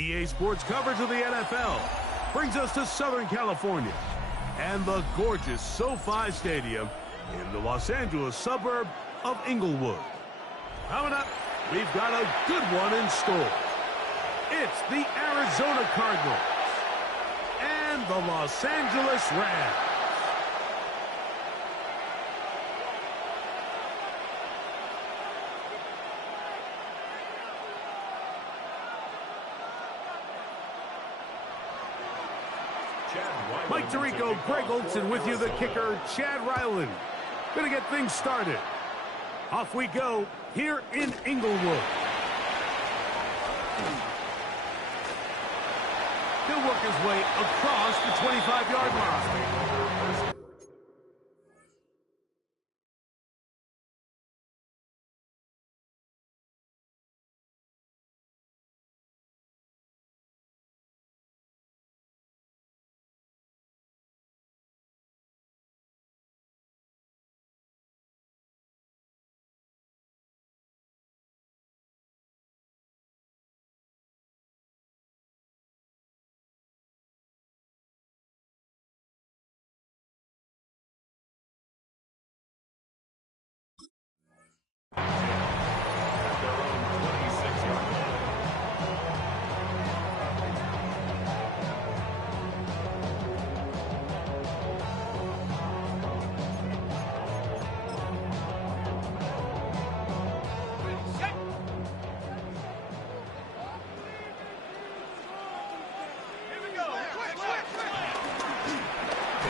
EA Sports coverage of the NFL brings us to Southern California and the gorgeous SoFi Stadium in the Los Angeles suburb of Inglewood. Coming up, we've got a good one in store. It's the Arizona Cardinals and the Los Angeles Rams. Mike Tirico, Greg Olson with you, the kicker, Chad Ryland. Gonna get things started. Off we go here in Inglewood. He'll work his way across the 25-yard line.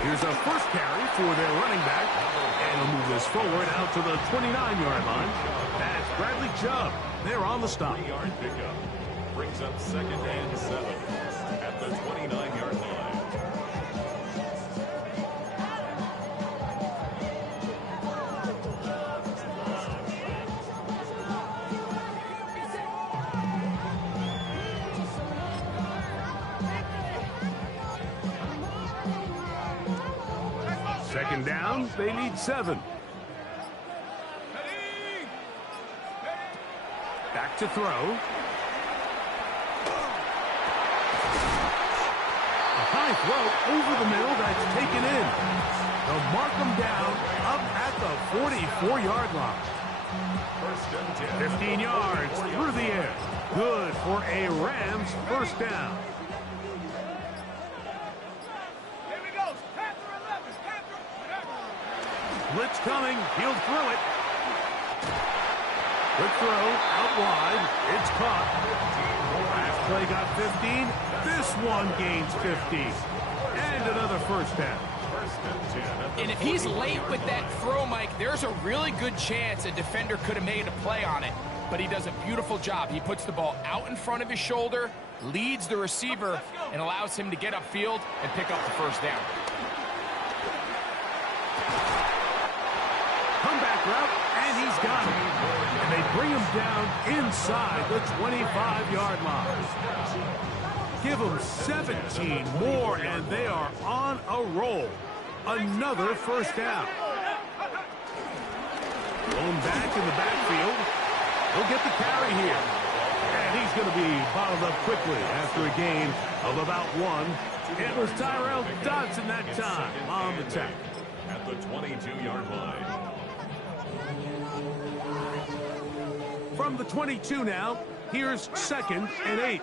Here's a first carry for their running back. And he'll move this forward out to the 29-yard line. That's Bradley Chubb. They're on the stop. 3-yard pickup. Brings up 2nd and 7 at the 29-yard line. Second down, they need 7. Back to throw. A high throw over the middle, that's taken in. They'll mark them down up at the 44-yard line. 15 yards through the air. Good for a Rams first down. Blitz coming. He'll throw it. Quick throw out wide. It's caught. Last play got 15. This one gains 15. And another first down. And if he's late with that throw, Mike, there's a really good chance a defender could have made a play on it. But he does a beautiful job. He puts the ball out in front of his shoulder, leads the receiver, and allows him to get upfield and pick up the first down. Comeback route, and he's got it. And they bring him down inside the 25-yard line. Give them 17 more, and they are on a roll. Another first down. Thrown back in the backfield. He'll get the carry here. And he's going to be bottled up quickly after a gain of about 1. It was Tyrell Dodson that time on the tackle. At the 22-yard line. From the 22 now, here's 2nd and 8.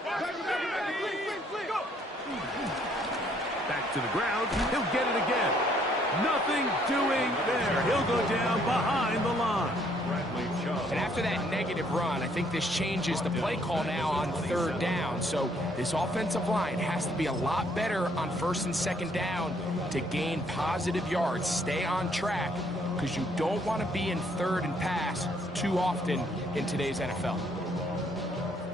Back to the ground. He'll get it again. Nothing doing there. He'll go down behind the line. And after that negative run, I think this changes the play call now on 3rd down. So this offensive line has to be a lot better on 1st and 2nd down to gain positive yards. Stay on track, because you don't want to be in 3rd and pass too often in today's NFL.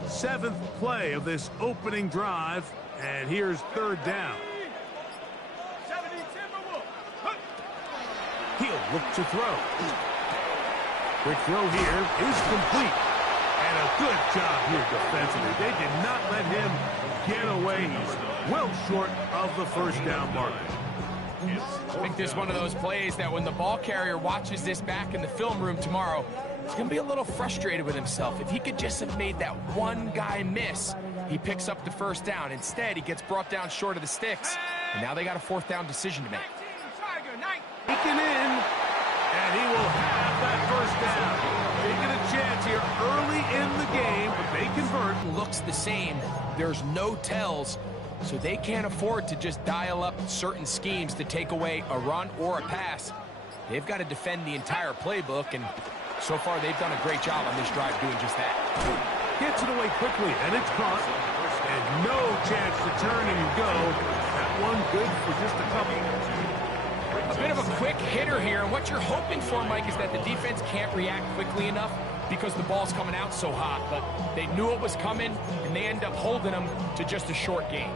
7th play of this opening drive, and here's 3rd down. He'll look to throw. Quick throw here is complete. And a good job here defensively. They did not let him get away. He's well short of the first down mark. I think this is one of those plays that when the ball carrier watches this back in the film room tomorrow, he's going to be a little frustrated with himself. If he could just have made that one guy miss, he picks up the first down. Instead, he gets brought down short of the sticks, and now they got a fourth down decision to make. Taken in, and he will have that first down. Taking a chance here early in the game, but they convert. Looks the same. There's no tells, so they can't afford to just dial up certain schemes to take away a run or a pass. They've got to defend the entire playbook, and so far they've done a great job on this drive doing just that. Gets it away quickly, and it's caught. And no chance to turn and go. That one good for just a couple. A bit of a quick hitter here, and what you're hoping for, Mike, is that the defense can't react quickly enough because the ball's coming out so hot, but they knew it was coming, and they end up holding them to just a short gain.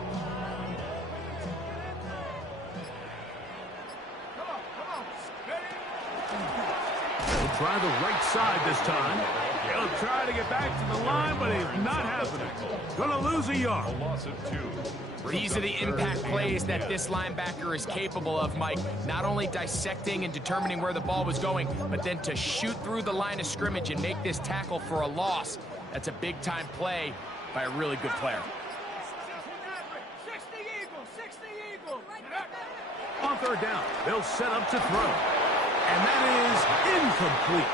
He'll try the right side this time. He'll try to get back to the line, but it's not happening. Gonna lose a yard. A loss of 2. These are the impact plays that this linebacker is capable of, Mike. Not only dissecting and determining where the ball was going, but then to shoot through the line of scrimmage and make this tackle for a loss. That's a big-time play by a really good player. On third down, they'll set up to throw. And that is incomplete.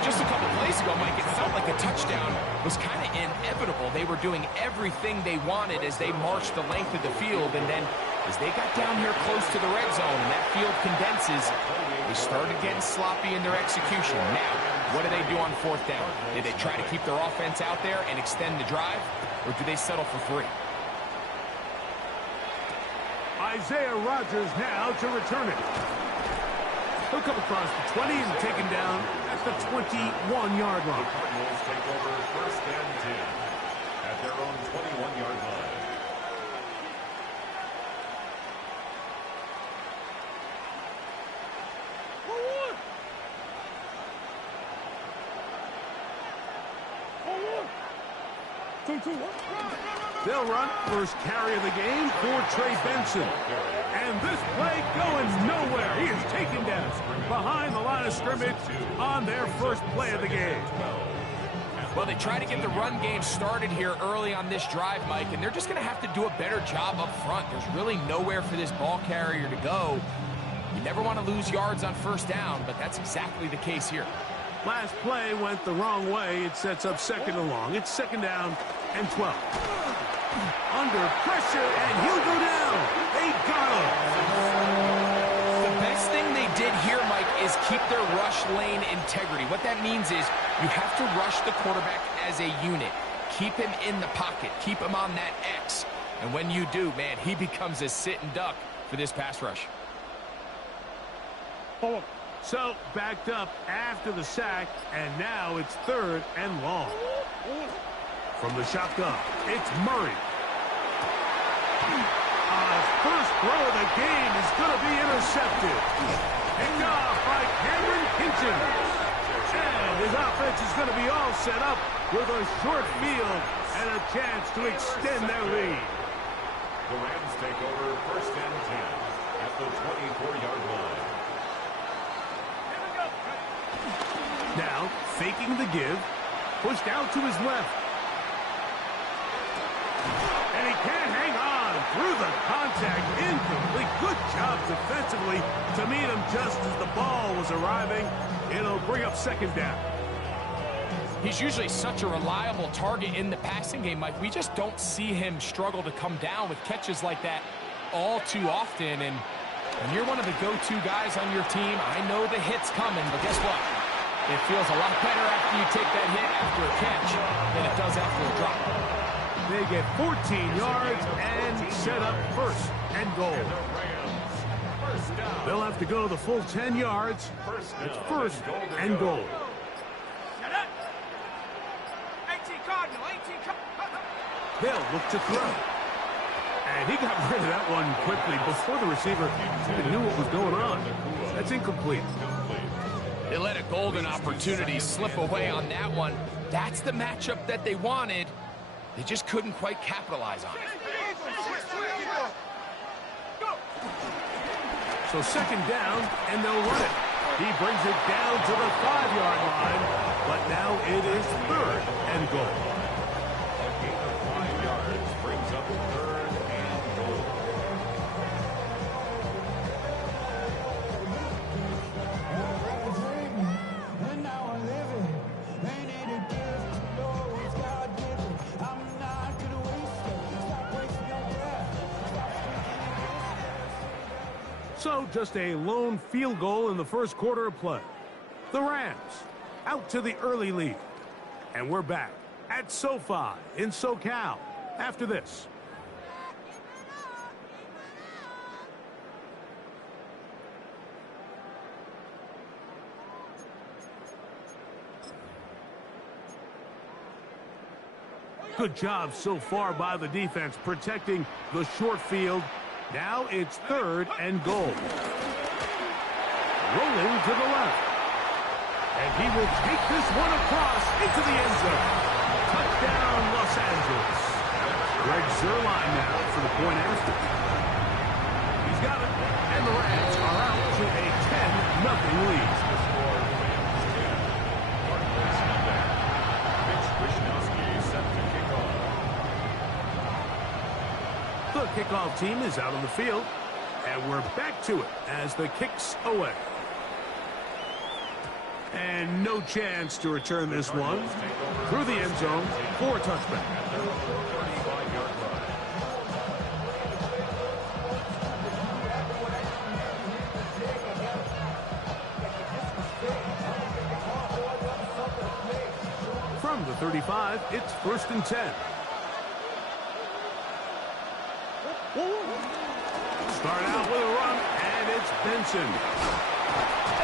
Just a couple plays ago, Mike, it felt like a touchdown was kind of inevitable. They were doing everything they wanted as they marched the length of the field, and then as they got down here close to the red zone and that field condenses, they started getting sloppy in their execution. Now, what do they do on fourth down? Do they try to keep their offense out there and extend the drive, or do they settle for 3? Isaiah Rodgers now to return it. He'll come across the 20 and taken down at the 21-yard line. The Cardinals take over first and 10 at their own 21-yard line. They'll run first carry of the game for Trey Benson. And this play going nowhere. He is taken down behind the line of scrimmage on their first play of the game. Well, they try to get the run game started here early on this drive, Mike, and they're just going to have to do a better job up front. There's really nowhere for this ball carrier to go. You never want to lose yards on first down, but that's exactly the case here. Last play went the wrong way. It sets up second and long. It's second down and 12. Under pressure, and he'll go down. They got him. The best thing they did here, Mike, is keep their rush lane integrity. What that means is you have to rush the quarterback as a unit. Keep him in the pocket. Keep him on that X. And when you do, man, he becomes a sit and duck for this pass rush. So, backed up after the sack, and now it's third and long. From the shotgun, it's Murray. First throw of the game is going to be intercepted. Picked off by Cameron Kinchen. And his offense is going to be all set up with a short field and a chance to extend their lead. The Rams take over first and 10 at the 24-yard line. Now, faking the give, pushed out to his left. And he can't hang on through the contact. Incomplete. Good job defensively to meet him just as the ball was arriving. It'll bring up second down. He's usually such a reliable target in the passing game, Mike. We just don't see him struggle to come down with catches like that all too often. And when you're one of the go-to guys on your team, I know the hit's coming, but guess what? It feels a lot better after you take that hit after a catch than it does after a drop. They get 14 yards and set up first and goal. They'll have to go the full 10 yards. It's first and goal. They'll look to throw. And he got rid of that one quickly before the receiver even knew what was going on. That's incomplete. They let a golden opportunity slip away on that one. That's the matchup that they wanted. They just couldn't quite capitalize on it. So second down, and they'll run it. He brings it down to the 5-yard line, but now it is third and goal. A gain of 5 yards So just a lone field goal in the first quarter of play. The Rams out to the early lead. And we're back at SoFi in SoCal after this. Good job so far by the defense protecting the short field. Now it's 3rd and goal. Rolling to the left. And he will take this one across into the end zone. Touchdown, Los Angeles. Greg Zuerlein now for the point after. He's got it. And the Rams are out to a 10-0 lead. The kickoff team is out on the field, and we're back to it as the kick's away. And no chance to return this one through the end zone for a touchback. From the 35, it's 1st and 10. Start out with a run, and it's Benson.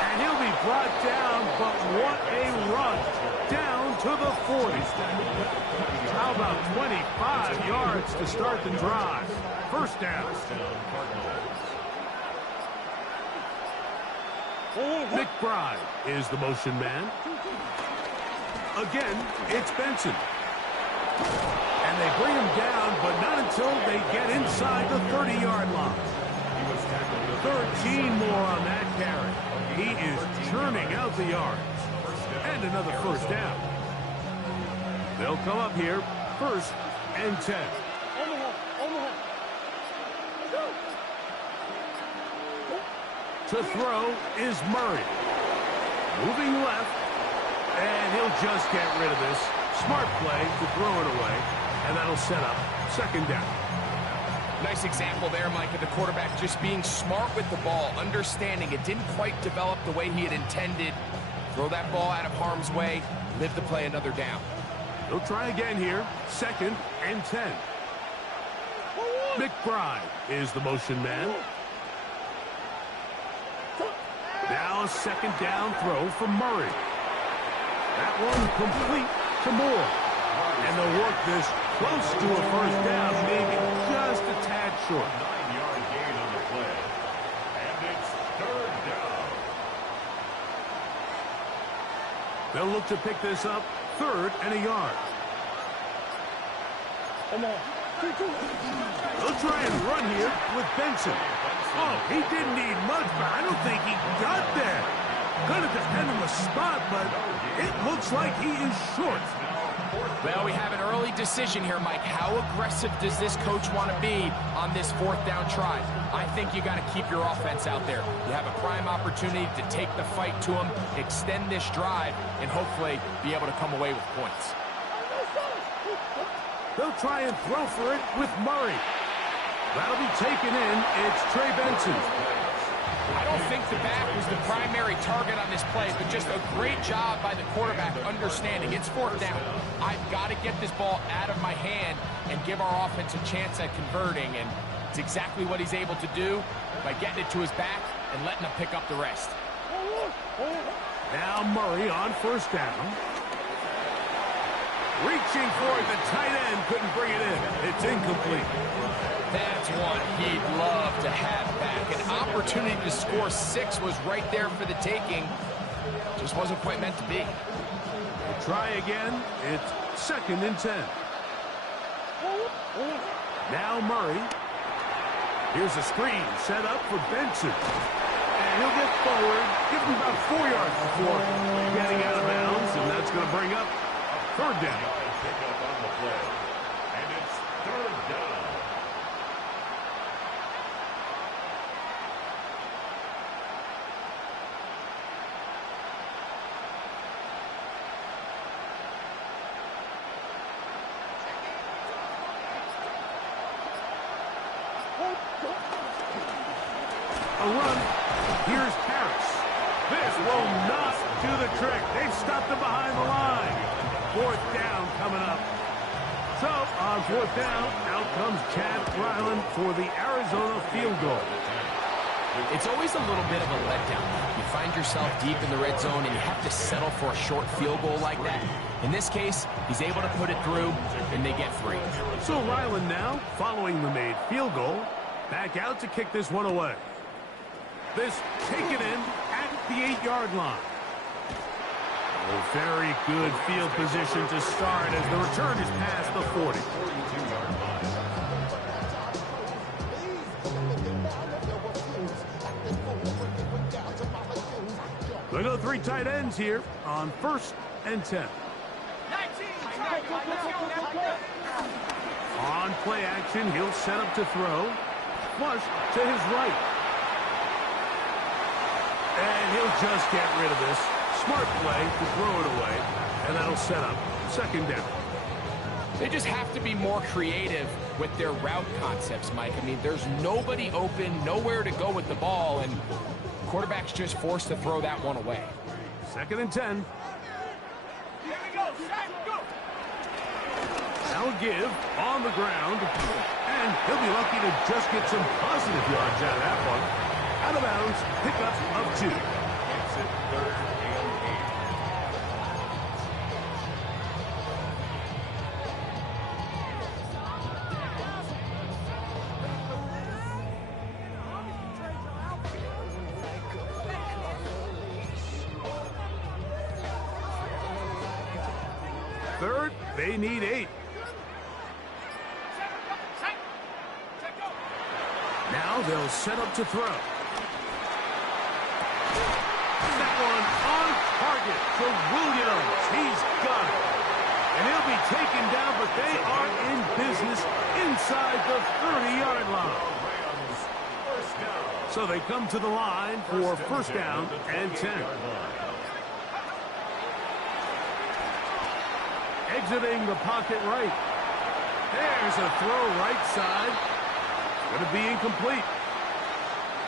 And he'll be brought down, but what a run. Down to the 40. How about 25 yards to start the drive? First down. McBride is the motion man. Again, it's Benson. And they bring him down, but not until they get inside the 30-yard line. 13 more on that carry. He is churning out the yards. And another first down. They'll come up here, 1st and 10. To throw is Murray. Moving left, and he'll just get rid of this. Smart play to throw it away, and that'll set up 2nd down. Nice example there, Mike, of the quarterback just being smart with the ball, understanding it didn't quite develop the way he had intended. Throw that ball out of harm's way, live to play another down. They'll try again here, 2nd and 10. McBride is the motion man. Now a 2nd down throw from Murray. That one complete to Moore. And they'll work this close to a first down, maybe just a tad short. 9-yard gain on the play. And it's 3rd down. They'll look to pick this up, 3rd and a yard. They'll try and run here with Benson. Oh, he didn't need much, but I don't think he got there. Gonna depend on the spot, but it looks like he is short. Well, we have an early decision here, Mike. How aggressive does this coach want to be on this 4th down try? I think you got to keep your offense out there. You have a prime opportunity to take the fight to him, extend this drive, and hopefully be able to come away with points. They'll try and throw for it with Murray. That'll be taken in. It's Trey Benson. I don't think the back was the primary target on this play, but just a great job by the quarterback understanding it's 4th down. I've got to get this ball out of my hand and give our offense a chance at converting, and it's exactly what he's able to do by getting it to his back and letting him pick up the rest. Now Murray on 1st down. Reaching for it, the tight end couldn't bring it in. It's incomplete. That's one he'd love to have back. An opportunity to score 6 was right there for the taking. Just wasn't quite meant to be. We'll try again. It's 2nd and 10. Now Murray. Here's a screen set up for Benson. And he'll get forward. Give him about 4 yards before getting out of bounds. And that's going to bring up 3rd down. Pick up on the play. And it's 3rd down. A a run. Here's Harris. This will not do the trick. They've stopped him behind the line. Fourth down coming up. So, on fourth down, out comes Chad Ryland for the Arizona field goal. It's always a little bit of a letdown. You find yourself deep in the red zone and you have to settle for a short field goal like that. In this case, he's able to put it through, and they get 3. So Ryland now, following the made field goal, back out to kick this one away. This taken in at the 8-yard line. A very good field position to start as the return is past the 40. They go 3 tight ends here on 1st and 10. On play action, he'll set up to throw. Flush to his right. And he'll just get rid of this. Smart play to throw it away. And that'll set up 2nd down. They just have to be more creative with their route concepts, Mike. I mean, there's nobody open, nowhere to go with the ball, and quarterback's just forced to throw that one away. 2nd and 10. Now give on the ground, and he'll be lucky to just get some positive yards out of that one. Out of bounds, pickup of 2. It's at 3rd and 8. 3rd, they need 8. Now they'll set up to throw. That one on target to Williams. He's got it. And he'll be taken down, but they are in business inside the 30-yard line. So they come to the line for 1st down and 10. Exiting the pocket right. There's a throw right side. Going to be incomplete.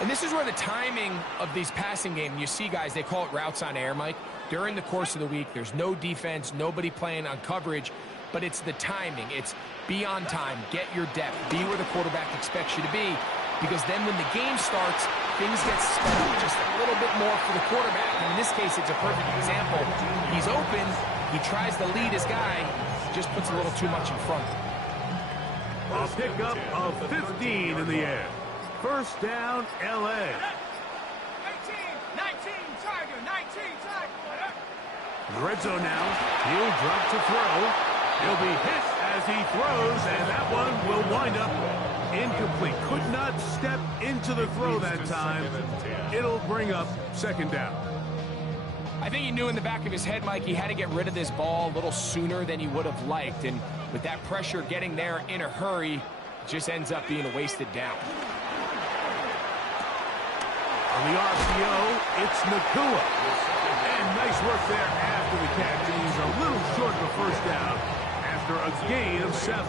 And this is where the timing of these passing games, you see guys, they call it routes on air, Mike. During the course of the week, there's no defense, nobody playing on coverage, but it's the timing. It's be on time, get your depth, be where the quarterback expects you to be, because then when the game starts, things get sped up just a little bit more for the quarterback. And in this case, it's a perfect example. He's open, he tries to lead his guy, just puts a little too much in front. A pickup of 15 in the air. 1st down, L.A. 19, Tiger, 19, Tiger. The red zone now. He'll drop to throw. He'll be hit as he throws, and that one will wind up incomplete. Could not step into the throw that time. It'll bring up 2nd down. I think he knew in the back of his head, Mike, he had to get rid of this ball a little sooner than he would have liked. And with that pressure getting there in a hurry, it just ends up being a wasted down. On the RPO, it's Nakua. And nice work there after the catch. And he's a little short of a 1st down after a gain of 7.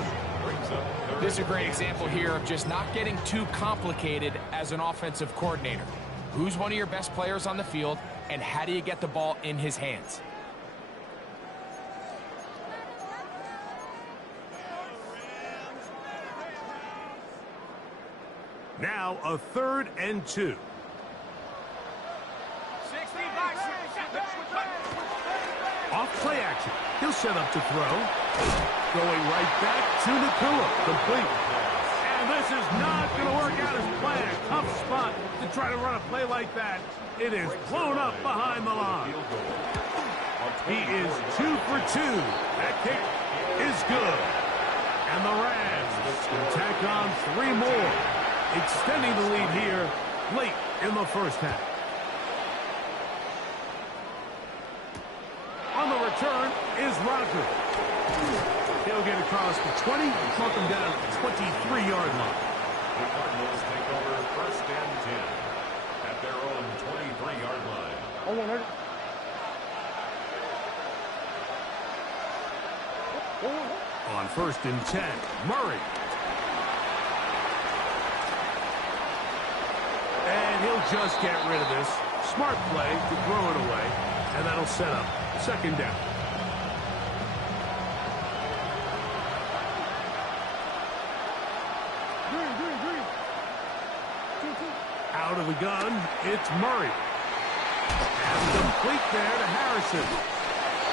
This is a great example here of just not getting too complicated as an offensive coordinator. Who's one of your best players on the field, and how do you get the ball in his hands? Now a 3rd and 2. Off play action. He'll set up to throw. Going right back to Nakua. Complete. And this is not going to work out as planned. Tough spot to try to run a play like that. It is blown up behind the line. He is 2 for 2. That kick is good. And the Rams will tack on 3 more, extending the lead here late in the 1st half. On the return is Rocker. He'll get across the 20, plunk him down at the 23-yard line. The Cardinals take over 1st and 10 at their own 23-yard line. On 1st and 10, Murray. And he'll just get rid of this. Smart play to throw it away, and that'll set up second down. Out of the gun, it's Murray. And complete there to Harrison.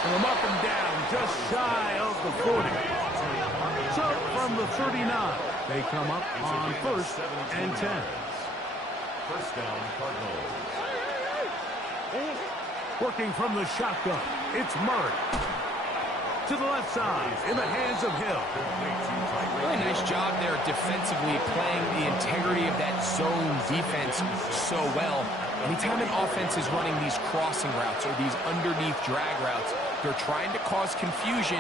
From up and down, just shy of the 40. So from the 39, they come up on 1st and 10. First down, Cardinals. Working from the shotgun, it's Murray. To the left side, in the hands of Hill. Really nice job there defensively, playing the integrity of that zone defense so well. Anytime an offense is running these crossing routes or these underneath drag routes, they're trying to cause confusion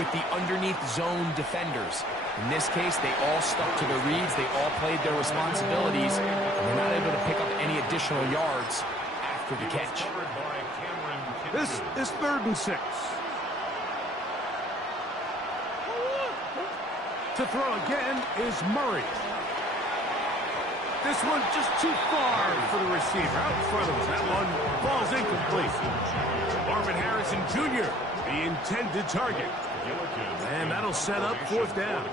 with the underneath zone defenders. In this case, they all stuck to their reads, they all played their responsibilities, and they're not able to pick up any additional yards after the catch. This is 3rd and 6. To throw again is Murray. This one just too far for the receiver. Out in front of him. That one falls incomplete. Marvin Harrison Jr., the intended target. And that'll set up 4th down.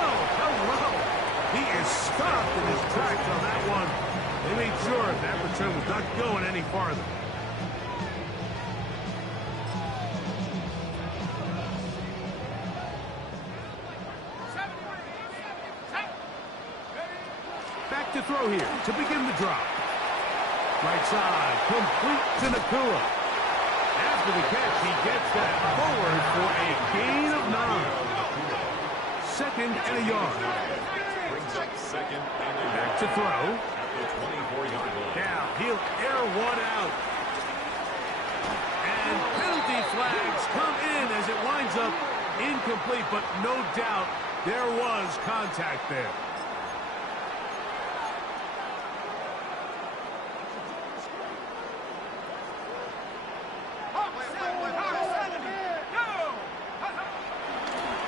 Oh, hello. He is stopped in his tracks on that one. They made sure that return was not going any farther. Back to throw here to begin the drop. Right side, complete to Nakua. After the catch, he gets that forward for a gain of 9. 2nd and a yard. Brings up 2nd and a Back to throw. The 24-yard line. Now he'll air one out. And penalty flags come in as it winds up incomplete, but no doubt there was contact there.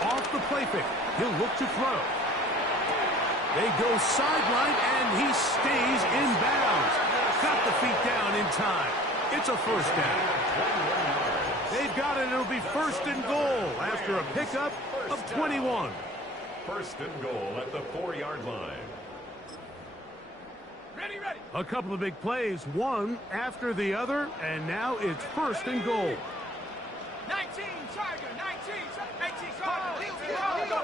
Off the play fake, he'll look to throw. They go sideline, and he stays in bounds. Got the feet down in time. It's a 1st down. They've got it. It'll be 1st and goal after a pickup of 21. 1st and goal at the 4-yard line. Ready, ready. A couple of big plays, one after the other, and now it's 1st and goal. 19, Tiger, 19, 18, Tiger, go.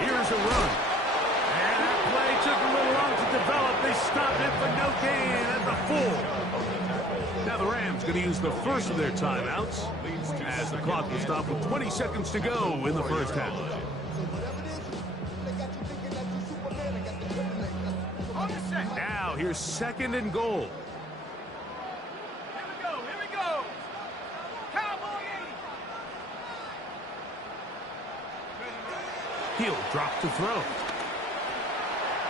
Here's a run. And that play took a little long to develop. They stopped it, but no gain at the full. Now the Rams going to use the first of their timeouts as the clock will stop with 20 seconds to go in the 1st half. Now here's 2nd and goal. Here we go. Cowboy 80. He'll drop to throw.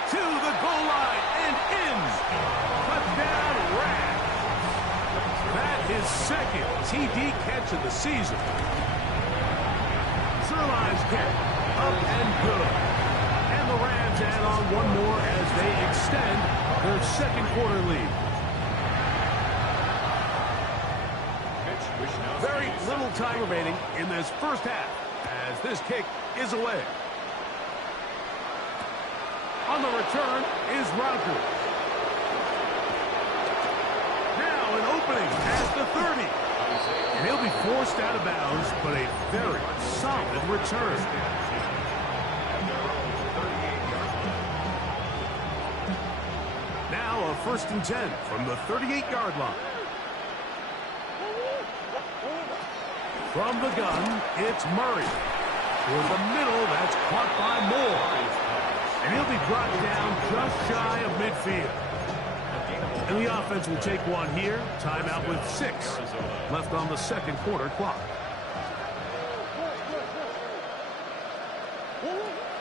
To the goal line and in. Touchdown, Rams. That is 2nd TD catch of the season. Zerline's kick. Up and good. And the Rams add on one more as they extend their 2nd quarter lead. Very little time remaining in this 1st half as this kick is away. On the return is Rogers. Now an opening at the 30. And he'll be forced out of bounds, but a very solid return. Now a 1st and 10 from the 38-yard line. From the gun, it's Murray. For the middle, that's caught by Moore. And he'll be brought down just shy of midfield. And the offense will take one here. Timeout with 6 left on the 2nd quarter clock.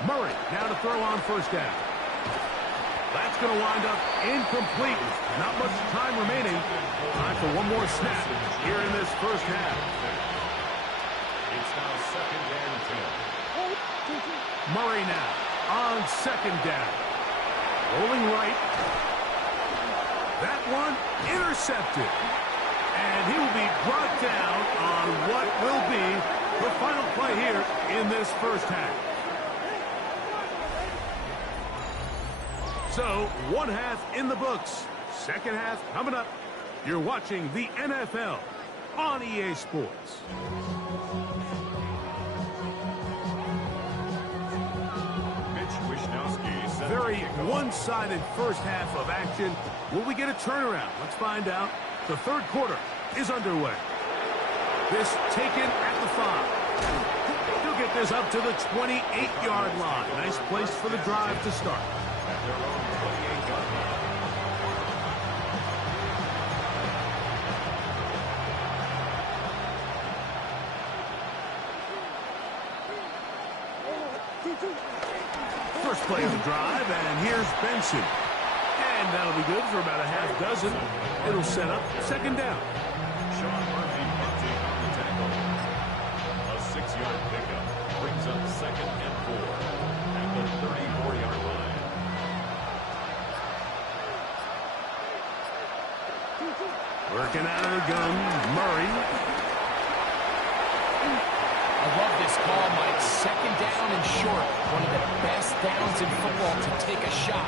Murray now to throw on 1st down. That's going to wind up incomplete. Not much time remaining. Time for one more snap here in this 1st half. It's now 2nd and 10. Murray now on 2nd down. Rolling right. That one intercepted. And he will be brought down on what will be the final play here in this first half. So, one half in the books. Second half coming up. You're watching the NFL on EA Sports. Very one-sided first half of action. Will we get a turnaround? Let's find out. The third quarter is underway. This taken at the 5. He'll get this up to the 28-yard line. Nice place for the drive to start. At their own 28-yard line. First play of the drive, and here's Benson. And that'll be good for about a half dozen. It'll set up 2nd down. Sean Murphy punting on the tackle. A 6-yard pickup brings up 2nd and 4 at the 34-yard line. Working out of the gun, Murray. I love this call, Mike. 2nd down and short. One of the best downs in football to take a shot.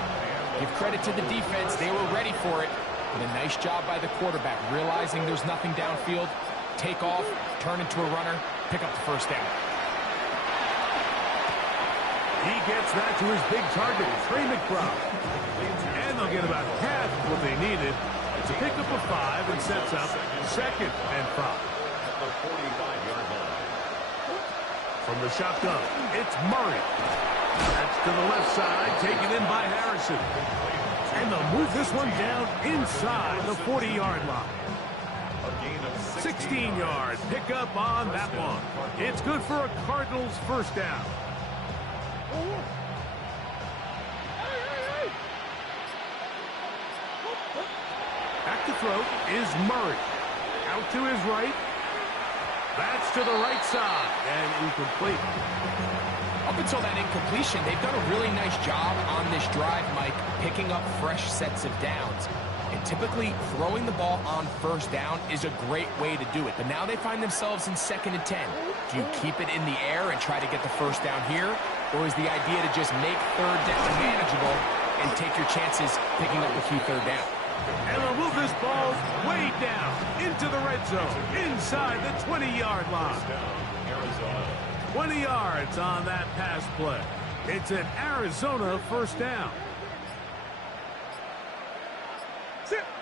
Give credit to the defense. They were ready for it. And a nice job by the quarterback, realizing there's nothing downfield. Take off, turn into a runner, pick up the first down. He gets that to his big target, Trey McBride. And they'll get about half of what they needed to pick up a 5 and sets up 2nd and 5. At the 45-yard line. From the shotgun, it's Murray. That's to the left side, taken in by Harrison. And they'll move this one down inside the 40-yard line. A gain of 16-yard pickup on that one. It's good for a Cardinals first down. Back to throw is Murray. Out to his right. That's to the right side and incomplete. Up until that incompletion, they've done a really nice job on this drive, Mike, picking up fresh sets of downs. And typically, throwing the ball on first down is a great way to do it. But now they find themselves in 2nd and 10. Do you keep it in the air and try to get the first down here? Or is the idea to just make 3rd down manageable and take your chances picking up a few 3rd down? And they'll move this ball way down into the red zone, inside the 20-yard line. 20 yards on that pass play. It's an Arizona first down.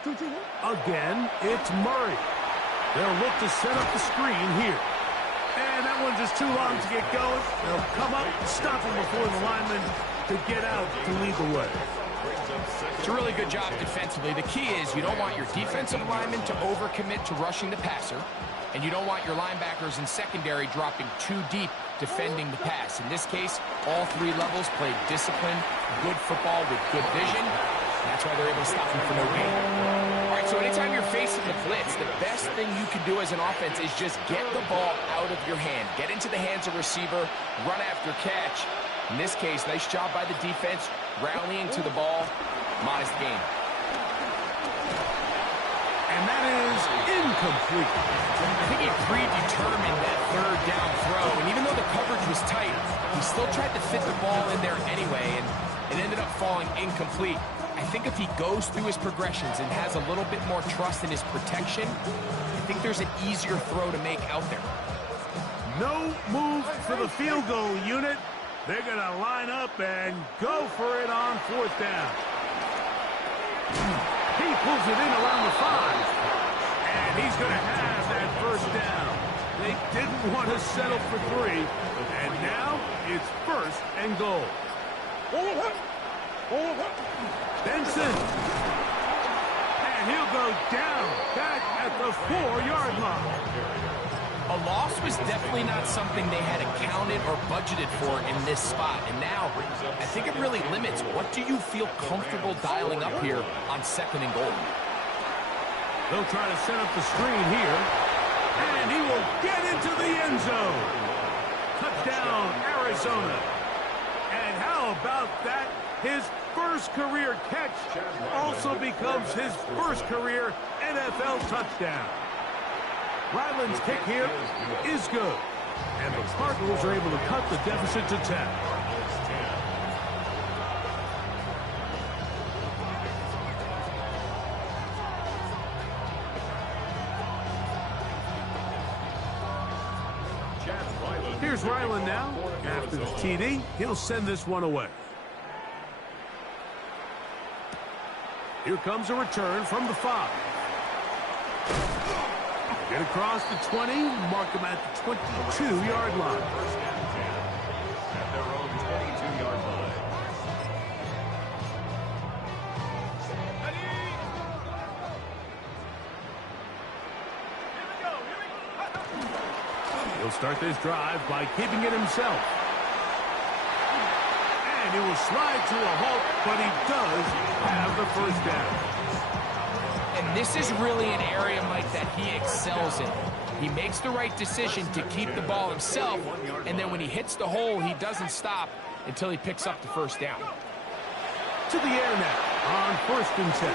Again, it's Murray. They'll look to set up the screen here. And that one's just too long to get going. They'll come up and stop him before the lineman to get out to lead the way. It's a really good job defensively. The key is you don't want your defensive linemen to overcommit to rushing the passer, and you don't want your linebackers in secondary dropping too deep defending the pass. In this case, all 3 levels played disciplined, good football with good vision. That's why they're able to stop him for no gain. All right, so anytime you're facing the blitz, the best thing you can do as an offense is just get the ball out of your hand. Get into the hands of receiver, run after catch. In this case, nice job by the defense, rallying to the ball. Modest gain. And that is incomplete. I think he predetermined that 3rd down throw, and even though the coverage was tight, he still tried to fit the ball in there anyway, and it ended up falling incomplete. I think if he goes through his progressions and has a little bit more trust in his protection, I think there's an easier throw to make out there. No move for the field goal unit. They're going to line up and go for it on 4th down. He pulls it in around the 5. And he's going to have that first down. They didn't want to settle for 3. And now it's 1st and goal. Benson. And he'll go down back at the 4-yard line. A loss was definitely not something they had accounted or budgeted for in this spot. And now, I think it really limits what do you feel comfortable dialing up here on 2nd and goal. They'll try to set up the screen here. And he will get into the end zone. Touchdown, Arizona. And how about that? His first career catch also becomes his first career NFL touchdown. Ryland's kick here is good. And the Cardinals are able to cut the deficit to 10. Here's Ryland now. After the TD, he'll send this one away. Here comes a return from the 5. Get across the 20, mark him at the 22-yard line. First and 10 at their own 22-yard line. He'll start this drive by keeping it himself. And he will slide to a halt, but he does have the first down. And this is really an area, Mike, that he excels in. He makes the right decision to keep the ball himself, and then when he hits the hole, he doesn't stop until he picks up the first down. To the air now on 1st and 10.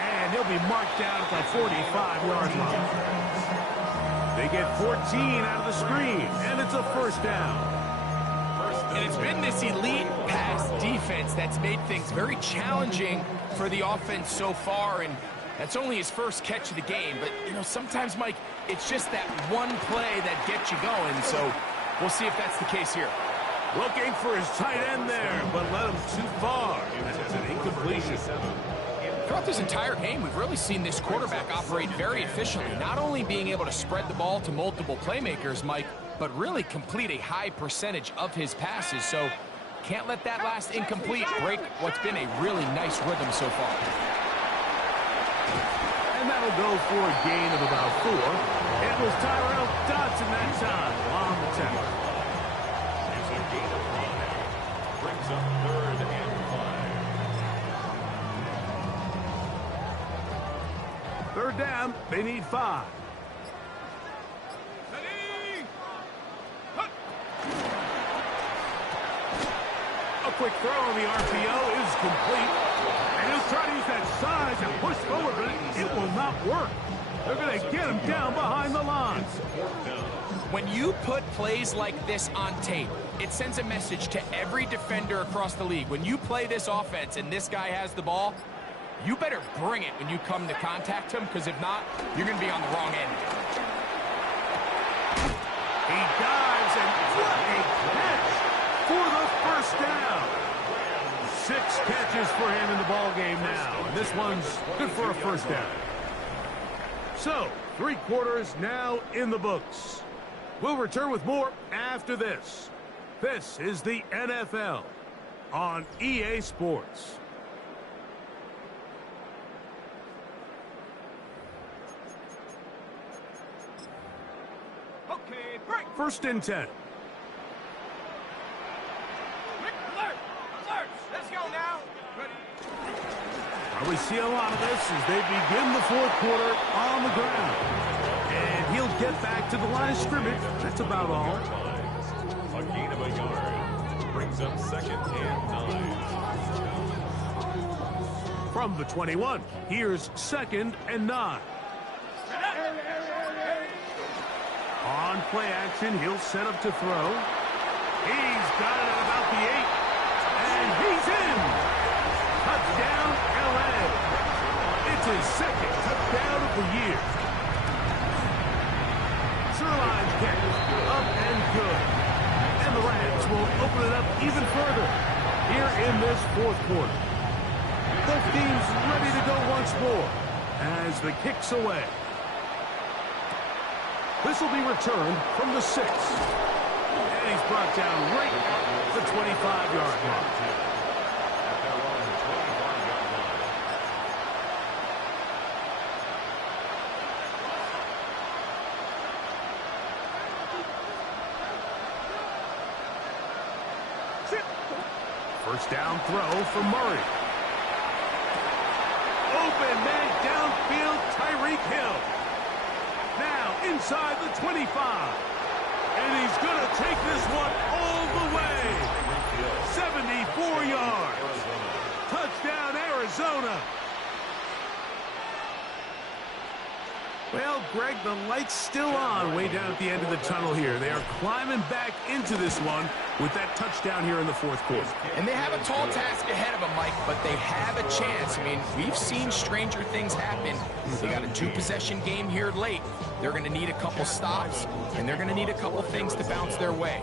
And he'll be marked down at the 45-yard line. They get 14 out of the screen, and it's a first down. And it's been this elite pass defense that's made things very challenging for the offense so far, and that's only his first catch of the game. But, you know, sometimes, Mike, it's just that one play that gets you going, so we'll see if that's the case here. Looking for his tight end there, but led him too far. That's an incompletion. Throughout this entire game, we've really seen this quarterback operate very efficiently, not only being able to spread the ball to multiple playmakers, Mike, but really complete a high percentage of his passes. So can't let that last incomplete break what's been a really nice rhythm so far. And that'll go for a gain of about 4. It was Tyrell Dodson that time on the tackle. It's a gain of 5. Brings up 3rd and 5. 3rd down, they need 5. A quick throw on the RPO is complete. And he'll try to use that size and push forward, but it will not work. They're going to get him down behind the line. When you put plays like this on tape, it sends a message to every defender across the league. When you play this offense and this guy has the ball, you better bring it when you come to contact him, because if not, you're going to be on the wrong end. He dives, and what a catch for the first down. 6 catches for him in the ball game now, and this one's good for a first down. So, 3 quarters now in the books. We'll return with more after this. This is the NFL on EA Sports. Okay, break. 1st and 10. Alert! Alert! Let's go now. Ready? We see a lot of this as they begin the 4th quarter on the ground. And he'll get back to the line of scrimmage. That's about all. A gain of a yard. Brings up 2nd and 9. From the 21, here's 2nd and 9. On play action, he'll set up to throw. He's got it at about the 8. And he's in. Touchdown, LA. It's his 2nd touchdown of the year. Sherline kick, up and good. And the Rams will open it up even further here in this 4th quarter. Both teams ready to go once more as the kick's away. This will be returned from the 6. And he's brought down right at the 25-yard line. First down throw for Murray. open man downfield, Tyreek Hill. Now inside the 25. And he's going to take this one all the way. 74 yards. Touchdown, Arizona. Well, Greg, the light's still on way down at the end of the tunnel here. They are climbing back into this one with that touchdown here in the fourth quarter. And they have a tall task ahead of them, Mike, but they have a chance. I mean, we've seen stranger things happen. They got a two-possession game here late. They're going to need a couple stops, and they're going to need a couple things to bounce their way.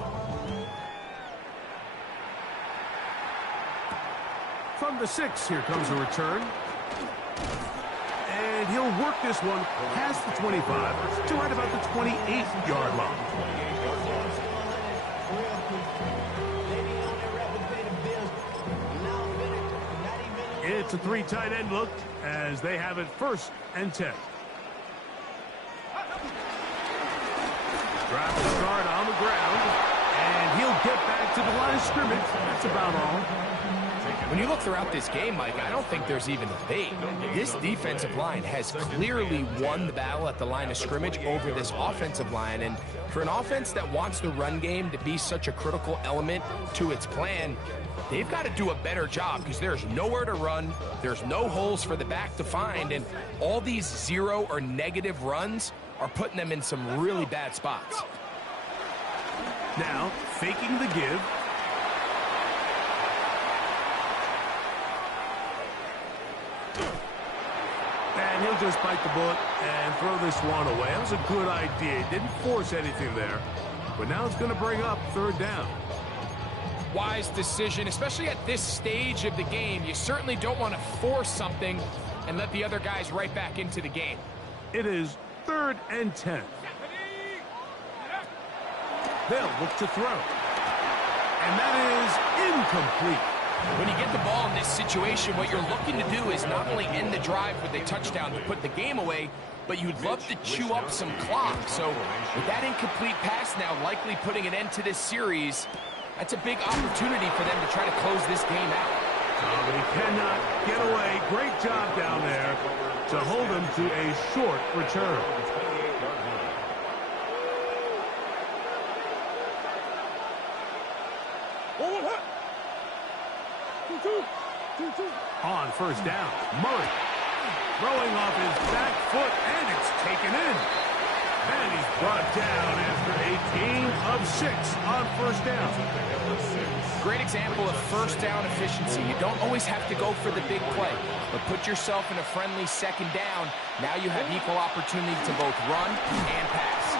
From the 6, here comes a return. And he'll work this one past the 25 to right about the 28-yard line. It's a 3 tight end look as they have it 1st and 10. Drive to start on the ground, and he'll get back to the line of scrimmage. That's about all. When you look throughout this game, Mike, I don't think there's even a debate. This defensive line has clearly won the battle at the line of scrimmage over this offensive line. And for an offense that wants the run game to be such a critical element to its plan, they've got to do a better job because there's nowhere to run. There's no holes for the back to find. And all these 0 or negative runs are putting them in some really bad spots. Now, faking the give. And he'll just bite the bullet and throw this one away. That was a good idea. Didn't force anything there. But now it's going to bring up 3rd down. Wise decision, especially at this stage of the game. You certainly don't want to force something and let the other guys right back into the game. It is 3rd and 10. They'll look to throw. And that is incomplete. When you get the ball in this situation, what you're looking to do is not only end the drive with a touchdown to put the game away, but you'd love to chew up some clock. So with that incomplete pass now likely putting an end to this series, that's a big opportunity for them to try to close this game out. But he cannot get away. Great job down there to hold him to a short return. On 1st down, Murray throwing off his back foot, and it's taken in. And he's brought down after a gain of 6 on 1st down. Great example of 1st down efficiency. You don't always have to go for the big play, but put yourself in a friendly 2nd down. Now you have equal opportunity to both run and pass.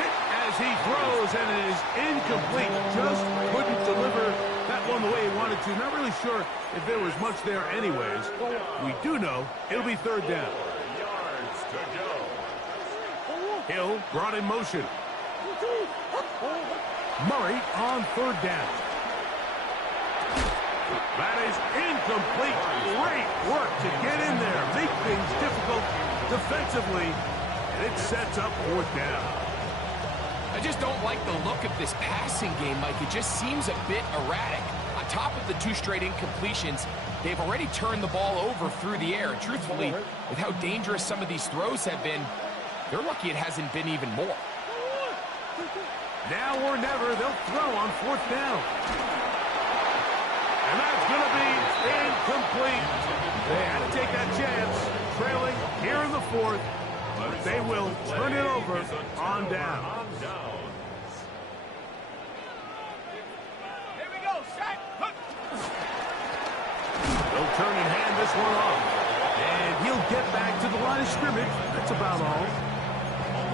Hit as he throws, and it is incomplete. Just couldn't deliver that one the way he wanted to. Not really sure if there was much there anyways. We do know it'll be 3rd down. Hill brought in motion. Murray on 3rd down. That is incomplete. Great work to get in there. Make things difficult defensively. And it sets up 4th down. I just don't like the look of this passing game, Mike. It just seems a bit erratic. On top of the 2 straight incompletions, they've already turned the ball over through the air. And truthfully, with how dangerous some of these throws have been, they're lucky it hasn't been even more. Now or never, they'll throw on 4th down. And that's going to be incomplete. They had to take that chance, trailing here in the 4th. But they will turn it over on down. Here we go, set. They'll turn and hand this one off. And he'll get back to the line of scrimmage. That's about all.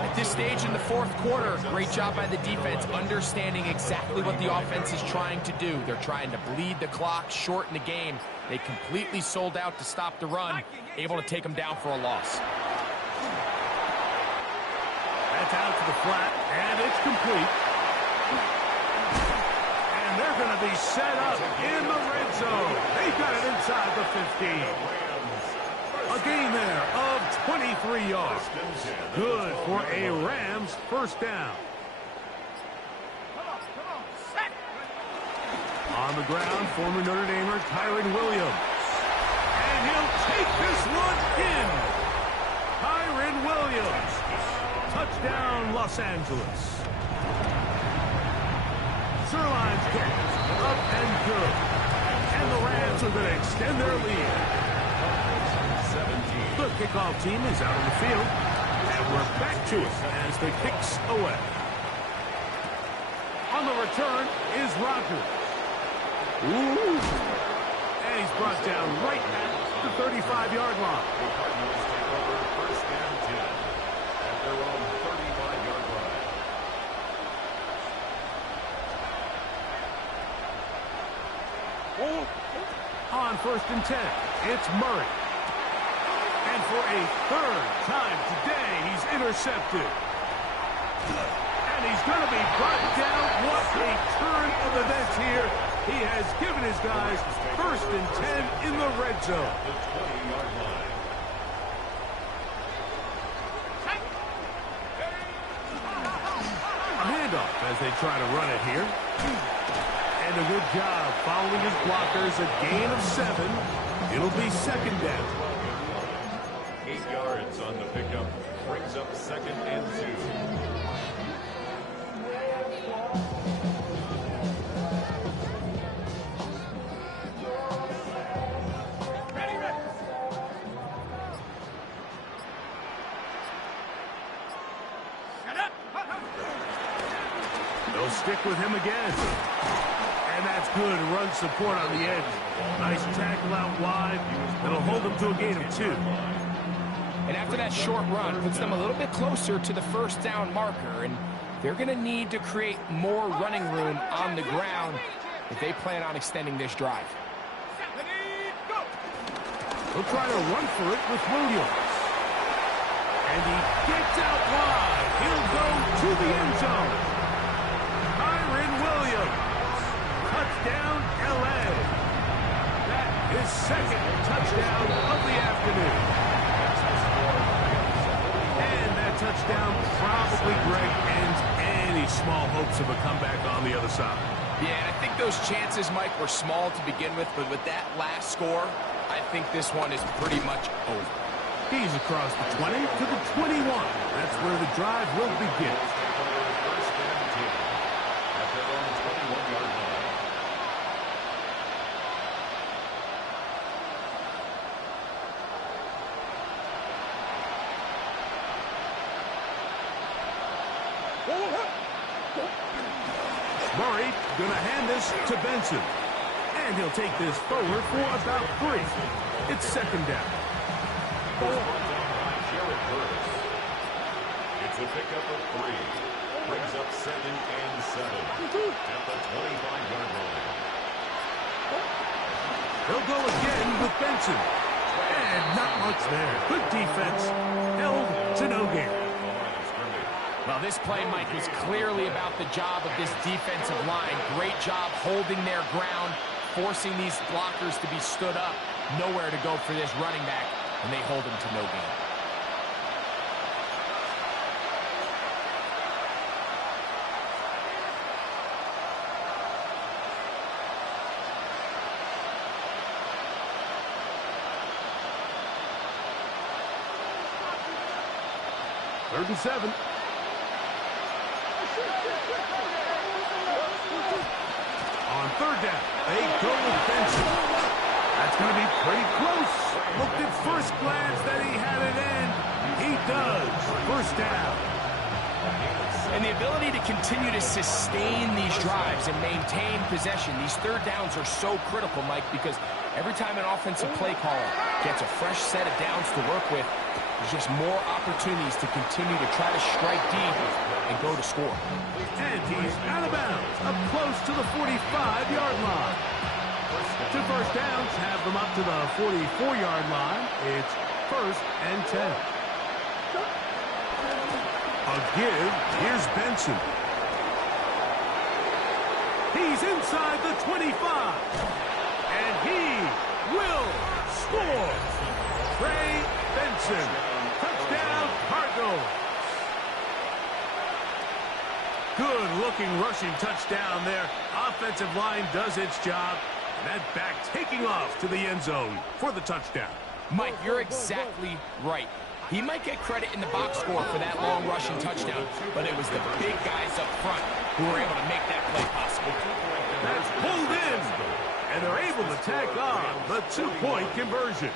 At this stage in the 4th quarter, great job by the defense, understanding exactly what the offense is trying to do. They're trying to bleed the clock, shorten the game. They completely sold out to stop the run, able to take them down for a loss. That's out to the flat, and it's complete. And they're going to be set up in the red zone. They've got it inside the 15. A gain there of 23 yards. Good for a Rams 1st down. On the ground, former Notre Damer Tyron Williams. And he'll take this one in. Kyron Williams. Touchdown, Los Angeles. Sirline's kick. Up and good. And the Rams are going to extend their lead. The kickoff team is out on the field. And we're back to it as the kick's away. On the return is Rogers. Ooh. And he's brought down right at the 35-yard line. The Cardinals take over first and 10 at their own 35-yard line. On first and 10, it's Murray. And for a third time today, he's intercepted. And he's going to be brought down. What a turn of events here. He has given his guys first and 10 in the red zone. The 20-yard line. A handoff as they try to run it here. And a good job following his blockers. A gain of 7. It'll be second down. 8 yards on the pickup. Brings up second and 2. They'll stick with him again. And that's good run support on the edge. Nice tackle out wide. That'll hold them to a gain of 2. And after that short run, puts them a little bit closer to the first down marker. And they're going to need to create more running room on the ground if they plan on extending this drive. He'll try to run for it with Williams. And he gets out wide. He'll go to the end zone. Kyron Williams. Touchdown, L.A. That is second touchdown of the afternoon. And that touchdown probably, Greg, ends any small hopes of a comeback on the other side. Yeah, and I think those chances, Mike, were small to begin with, but with that last score, I think this one is pretty much over. He's across the 20 to the 21. That's where the drive will begin. First and 10 at their own 21-yard line. Murray going to hand this to Benson. And he'll take this forward for about 3. It's second down. It's a pickup of 3. Brings up second and 7 at the 25-yard line. He'll go again with Benson. And not much there. Good defense. Held to no gain. Well, this play, Mike, was clearly about the job of this defensive line. Great job holding their ground, forcing these blockers to be stood up. Nowhere to go for this running back, and they hold him to no gain. Third and 7. On third down, they go with Benson. That's going to be pretty close. Looked at first glance that he had it in. He does. First down. And the ability to continue to sustain these drives and maintain possession, these third downs are so critical, Mike, because every time an offensive play caller gets a fresh set of downs to work with, there's just more opportunities to continue to try to strike deep and go to score. And he's out of bounds, up close to the 45-yard line. 2 first downs have them up to the 44-yard line. It's first and 10. A give. Here's Benson. He's inside the 25. And he will score. Trey Benson. Touchdown, Cardinals. Good-looking rushing touchdown there. Offensive line does its job. That back taking off to the end zone for the touchdown. Mike, you're exactly right. He might get credit in the box score for that long rushing touchdown, but it was the big guys up front who were able to make that play possible. That's pulled in, and they're able to tack on the 2-point conversion.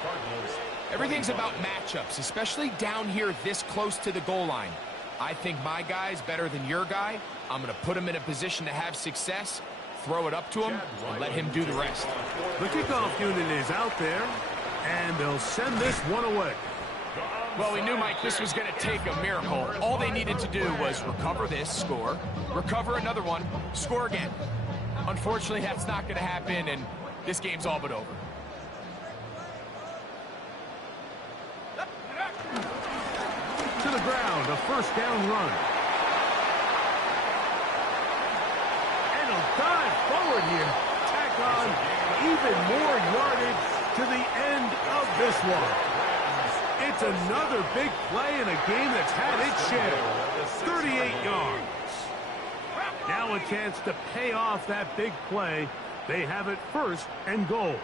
Everything's about matchups, especially down here this close to the goal line. I think my guy's better than your guy. I'm going to put him in a position to have success, throw it up to him, and let him do the rest. The kickoff unit is out there, and they'll send this one away. Well, we knew, Mike, this was going to take a miracle. All they needed to do was recover this, score, recover another one, score again. Unfortunately, that's not going to happen, and this game's all but over. To the ground, a first down run. And he'll dive forward here. Tack on even more yardage to the end of this one. It's another big play in a game that's had its share. 38 yards. Now a chance to pay off that big play. They have it first and goal.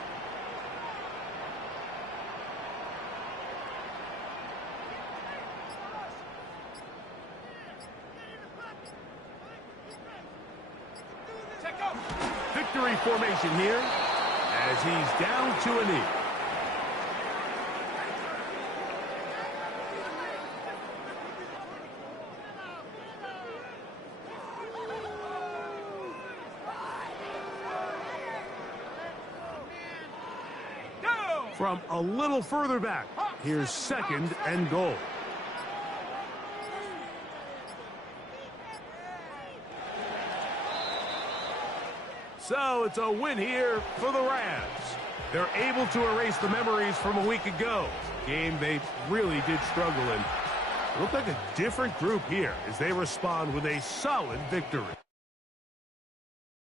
Victory formation here as he's down to a knee. From a little further back, here's second and goal. So it's a win here for the Rams. They're able to erase the memories from a week ago. Game they really did struggle in. Look like a different group here as they respond with a solid victory.